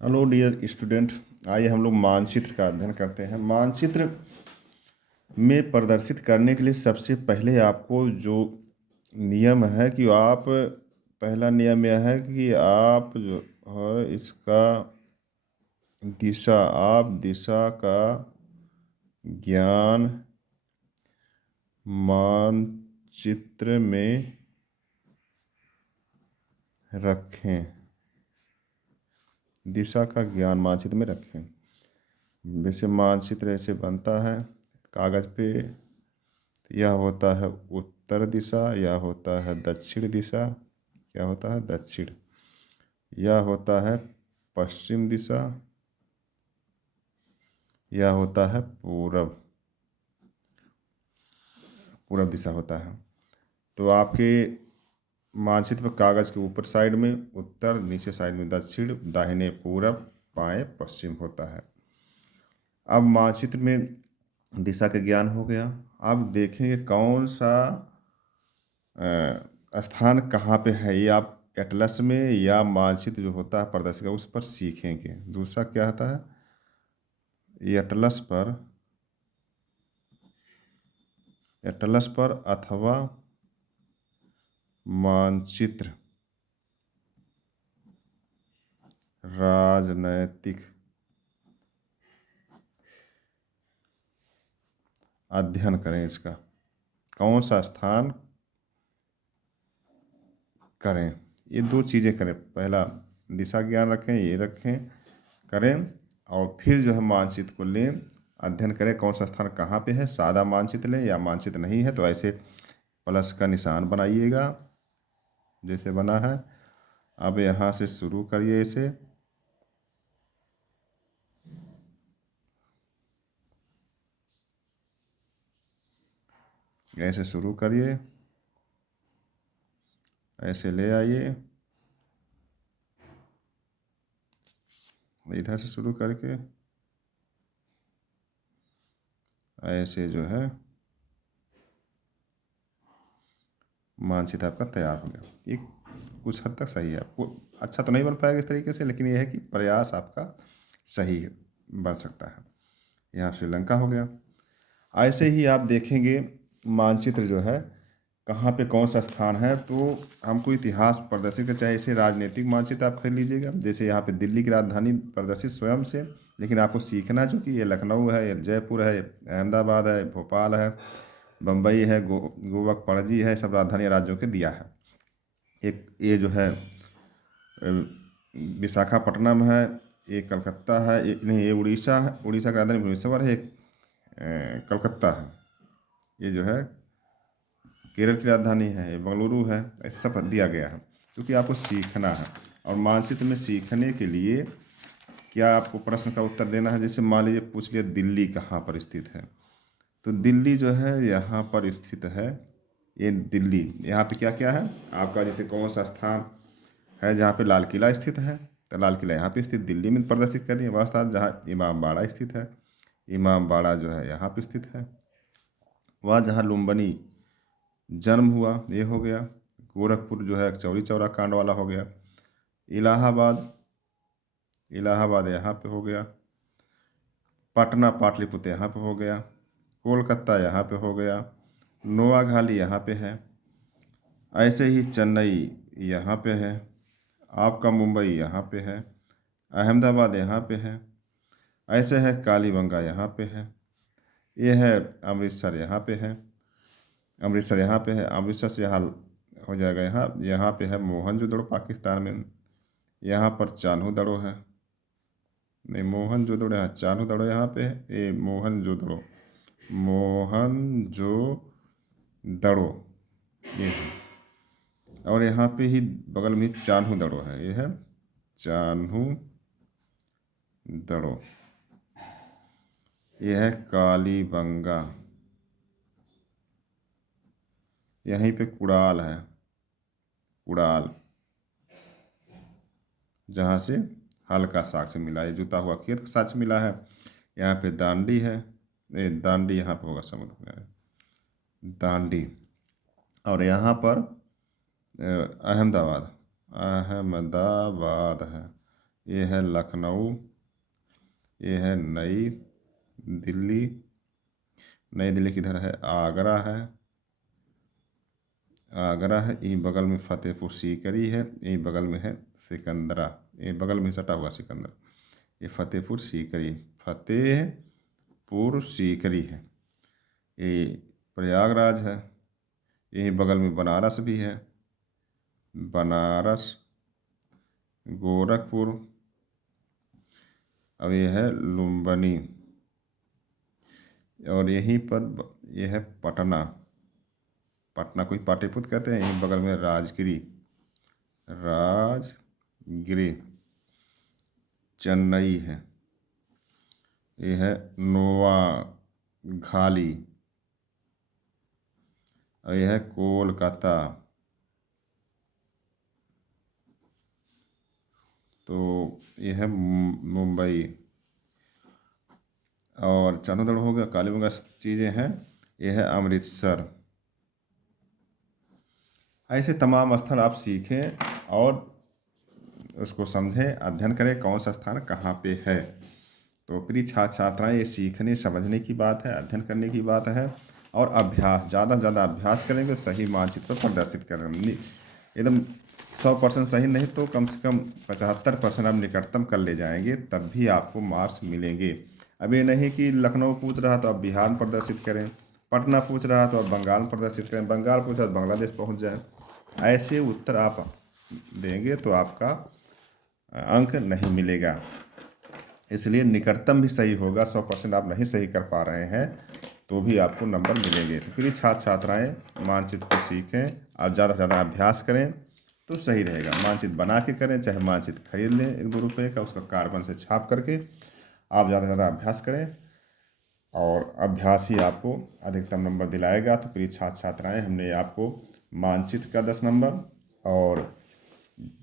Hello dear student, आइए हम लोग मानचित्र का अध्ययन करते हैं। मानचित्र में प्रदर्शित करने के लिए सबसे पहले आपको जो नियम है कि पहला नियम यह है कि आप जो है इसका आप दिशा का ज्ञान मानचित्र में रखें। दिशा का ज्ञान मानचित्र में रखें। जैसे मानचित्र ऐसे बनता है कागज़ पे, यह होता है उत्तर दिशा, यह होता है दक्षिण दिशा, क्या होता है दक्षिण, यह होता है पश्चिम दिशा, यह होता है पूरब दिशा होता है। तो आपके मानचित्र पर कागज़ के ऊपर साइड में उत्तर, नीचे साइड में दक्षिण, दाहिने पूरब, बाएं पश्चिम होता है। अब मानचित्र में दिशा का ज्ञान हो गया। अब देखेंगे कौन सा स्थान कहाँ पे है, ये आप एटलस में या मानचित्र जो होता है प्रदर्शित उस पर सीखेंगे। दूसरा क्या होता है, एटलस पर अथवा मानचित्र राजनैतिक अध्ययन करें। इसका कौन सा स्थान करें, ये दो चीज़ें करें। पहला दिशा ज्ञान रखें, ये रखें करें, और फिर जो है मानचित्र को लें, अध्ययन करें कौन सा स्थान कहाँ पे है। सादा मानचित्र लें या मानचित्र नहीं है तो ऐसे प्लस का निशान बनाइएगा जैसे बना है। अब यहाँ से शुरू करिए, इसे ऐसे शुरू करिए, ऐसे ले आइए, इधर से शुरू करके ऐसे जो है मानचित्र आपका तैयार हो गया। ये कुछ हद तक सही है। आपको अच्छा तो नहीं बन पाएगा इस तरीके से, लेकिन यह है कि प्रयास आपका सही बन सकता है। यहाँ श्रीलंका हो गया। ऐसे ही आप देखेंगे मानचित्र जो है कहाँ पे कौन सा स्थान है, तो हमको इतिहास प्रदर्शित का, चाहे इसे राजनीतिक मानचित्र आप खरीद लीजिएगा। जैसे यहाँ पे दिल्ली की राजधानी प्रदर्शित स्वयं से, लेकिन आपको सीखना चूँकि ये लखनऊ है, ये जयपुर है, अहमदाबाद है, भोपाल है, बम्बई है, गोवा पणजी है, सब राजधानी राज्यों के दिया है। एक ये जो है विशाखापट्टनम है, ये कलकत्ता है, नहीं ये उड़ीसा है, उड़ीसा का राजधानी भुवनेश्वर है, एक कलकत्ता है, ये जो है केरल की राजधानी है, ये बेंगलुरु है। ऐसा सब दिया गया है क्योंकि आपको सीखना है। और मानचित्र में सीखने के लिए क्या आपको प्रश्न का उत्तर देना है। जैसे मान लीजिए पूछ लिया दिल्ली कहाँ पर स्थित है, तो दिल्ली जो है यहाँ पर स्थित है। ये दिल्ली, यहाँ पे क्या क्या है आपका, जैसे कौन सा स्थान है जहाँ पे लाल किला स्थित है, तो लाल किला यहाँ पे स्थित दिल्ली में प्रदर्शित कर दिए। वह स्थान जहाँ इमाम बाड़ा स्थित है, इमाम बाड़ा जो है यहाँ पे स्थित है। वह जहाँ लुम्बिनी जन्म हुआ ये हो गया। गोरखपुर जो है चौरी चौरा कांड वाला हो गया। इलाहाबाद, इलाहाबाद यहाँ पे हो गया। पटना पाटलिपुत्र यहाँ पे हो गया। कोलकाता यहाँ पे हो गया। नोआखाली यहाँ पे है। ऐसे ही चेन्नई यहाँ पे है। आपका मुंबई यहाँ पे है। अहमदाबाद यहाँ पे है। ऐसे है कालीबंगा यहाँ पे है। ये है अमृतसर यहाँ पे है। अमृतसर यहाँ पे है। अमृतसर से यहाँ हो जाएगा, यहाँ पे है मोहनजोदड़ो पाकिस्तान में। यहाँ पर चान्हो है, नहीं मोहनजोदड़ो, यहाँ चान्हो यहाँ पे है। ये मोहनजोदड़ो ये है। और यहाँ पे ही बगल में चान्हो है, ये है चान्हो, ये है कालीबंगा। यहीं पे कुड़ाल है, कुड़ाल जहाँ से हल का साक्ष्य मिला है, जुता हुआ खेत का साक्ष्य मिला है। यहाँ पे दांडी है, ये दांडी यहाँ पे होगा समुद्र में, दांडी। और यहाँ पर अहमदाबाद, अहमदाबाद है, ये है लखनऊ, ये है नई दिल्ली, नई दिल्ली किधर है, आगरा है, आगरा है, यही बगल में फतेहपुर सीकरी है, यही बगल में है सिकंदरा, ये बगल में सटा हुआ सिकंदर, ये फतेहपुर सीकरी, फतेहपुर सीकरी है, ये प्रयागराज है, यही बगल में बनारस भी है, बनारस, गोरखपुर, अब ये है लुम्बिनी, और यहीं पर ये है पटना, पटना कोई पाटलिपुत्र कहते हैं, यहीं बगल में राजगिरी, राजगिरी, चेन्नई है, ये है नोआखाली, और यह है कोलकाता, तो यह है मुंबई, और चांदोदड़ हो गया, कालीबंगा चीज़ें हैं, यह है अमृतसर। ऐसे तमाम स्थल आप सीखें और उसको समझें, अध्ययन करें कौन सा स्थान कहाँ पे है। तो प्रिय छात्र छात्राएँ, ये सीखने समझने की बात है, अध्ययन करने की बात है, और अभ्यास ज़्यादा से ज़्यादा अभ्यास करेंगे सही मानचित्र पर प्रदर्शित करेंगे। एकदम 100% सही नहीं तो कम से कम 75% आप निकटतम कर ले जाएंगे, तब भी आपको मार्क्स मिलेंगे। अब ये नहीं कि लखनऊ पूछ रहा तो आप बिहार में प्रदर्शित करें, पटना पूछ रहा तो आप बंगाल में प्रदर्शित करें, बंगाल पूछा तो बांग्लादेश पहुंच जाए। ऐसे उत्तर आप देंगे तो आपका अंक नहीं मिलेगा। इसलिए निकटतम भी सही होगा, 100% आप नहीं सही कर पा रहे हैं तो भी आपको नंबर मिलेंगे। तो प्रिय छात्र छात्राएँ, मानचित्र को सीखें, आप ज़्यादा से ज़्यादा अभ्यास करें तो सही रहेगा। मानचित्र बना के करें, चाहे मानचित्र खरीद लें 1-2 रुपये का, उसका कार्बन से छाप करके आप ज़्यादा से ज़्यादा अभ्यास करें, और अभ्यास ही आपको अधिकतम नंबर दिलाएगा। तो प्रिय छात्र छात्राएँ, हमने आपको मानचित्र का 10 नंबर और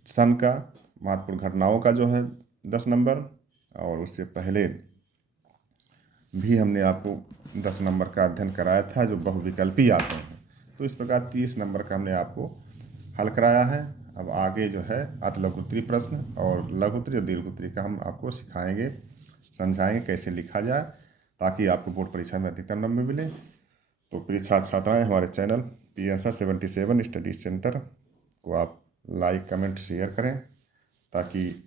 सन का, महत्वपूर्ण घटनाओं का जो है 10 नंबर, और उससे पहले भी हमने आपको 10 नंबर का अध्ययन कराया था जो बहुविकल्पी आते हैं। तो इस प्रकार 30 नंबर का हमने आपको हल कराया है। अब आगे जो है अति लघु उत्तरीय प्रश्न और लघु उत्तरीय और दीर्घ उत्तरीय का हम आपको सिखाएंगे, समझाएंगे कैसे लिखा जाए, ताकि आपको बोर्ड परीक्षा में अधिकतम नंबर मिले। तो प्रिय छात्र छात्राएँ, हमारे channel P answer 77 study centre को आप लाइक, कमेंट, शेयर करें, ताकि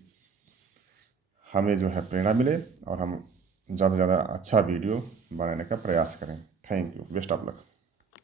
हमें जो है प्रेरणा मिले और हम ज़्यादा से ज़्यादा अच्छा वीडियो बनाने का प्रयास करें। Thank you, best of luck.